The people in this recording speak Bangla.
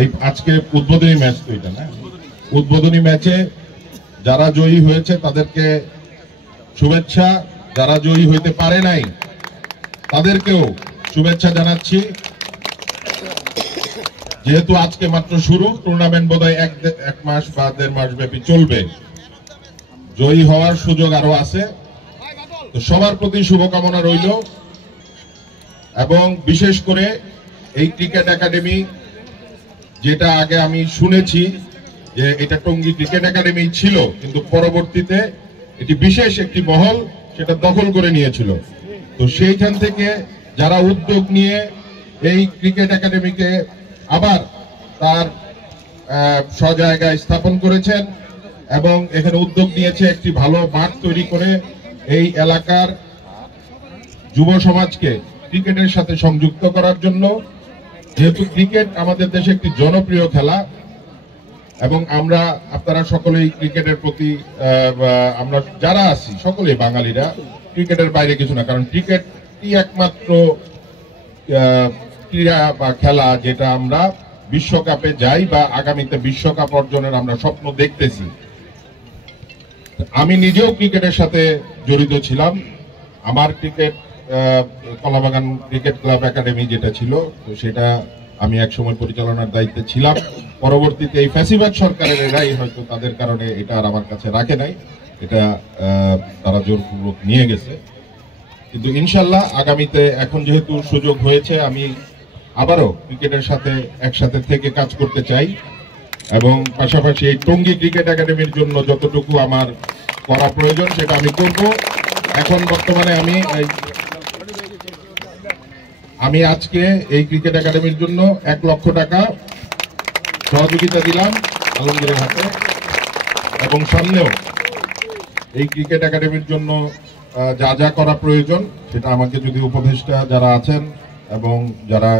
এই আজকে উদ্বোধনী ম্যাচ তো এটা না, উদ্বোধনী ম্যাচে যারা জয়ী হয়েছে তাদেরকে শুভেচ্ছা, যারা জয়ী হইতে পারে নাই তাদেরকেও শুভেচ্ছা জানাচ্ছি। যেহেতু আজকে মাত্র শুরু, টুর্নামেন্ট বোধহয় এক মাস বা 1.5 মাস ব্যাপী চলবে, জয়ী হওয়ার সুযোগ আরো আছে। তো সবার প্রতি শুভকামনা রইল। এবং বিশেষ করে এই ক্রিকেট একাডেমি, যেটা আগে আমি শুনেছি যে এটা টঙ্গী ক্রিকেট একাডেমি ছিল, কিন্তু পরবর্তীতে এটি বিশেষ একটি মহল সেটা দখল করে নিয়েছিল। তো সেইখান থেকে যারা উদ্যোগ নিয়ে এই ক্রিকেট একাডেমিকে আবার তার স্বজায়গায় স্থাপন করেছেন এবং এখানে উদ্যোগ নিয়েছে একটি ভালো মাঠ তৈরি করে এই এলাকার যুব সমাজকে ক্রিকেটের সাথে সংযুক্ত করার জন্য। যেহেতু ক্রিকেট আমাদের দেশে একটি জনপ্রিয় খেলা এবং আপনারা সকলেই ক্রিকেটের প্রতি আমরা যারা আছি সকলেই বাঙালিরা ক্রিকেটের বাইরে কিছু না, কারণ ক্রিকেটই একমাত্র ক্রীড়া বা খেলা যেটা আমরা বিশ্বকাপে যাই বা আগামীতে বিশ্বকাপ অর্জনের আমরা স্বপ্ন দেখতেছি। আমি নিজেও ক্রিকেটের সাথে জড়িত ছিলাম। আমার ক্রিকেট কলাবাগান ক্রিকেট ক্লাব একাডেমি যেটা ছিল, তো সেটা আমি একসময় পরিচালনার দায়িত্বে ছিলাম। পরবর্তীতে এই ফ্যাসিবাদ সরকারের এরাই হয়তো তাদের কারণে এটা আর আমার কাছে রাখে নাই, এটা তারা জোরপূর্বক নিয়ে গেছে। কিন্তু ইনশাল্লাহ আগামীতে এখন যেহেতু সুযোগ হয়েছে, আমি আবারও ক্রিকেটের সাথে একসাথে থেকে কাজ করতে চাই এবং পাশাপাশি এই টঙ্গী ক্রিকেট একাডেমির জন্য যতটুকু আমার করা প্রয়োজন সেটা আমি করব। এখন বর্তমানে আমি আজকে এই ক্রিকেট একাডেমির জন্য 1 লক্ষ টাকা সহযোগিতা দিলাম আলমগীরের হাতে, এবং সামনেও এই ক্রিকেট একাডেমির জন্য যা যা করা প্রয়োজন সেটা আমাকে যদি উপদেষ্টা যারা আছেন এবং যারা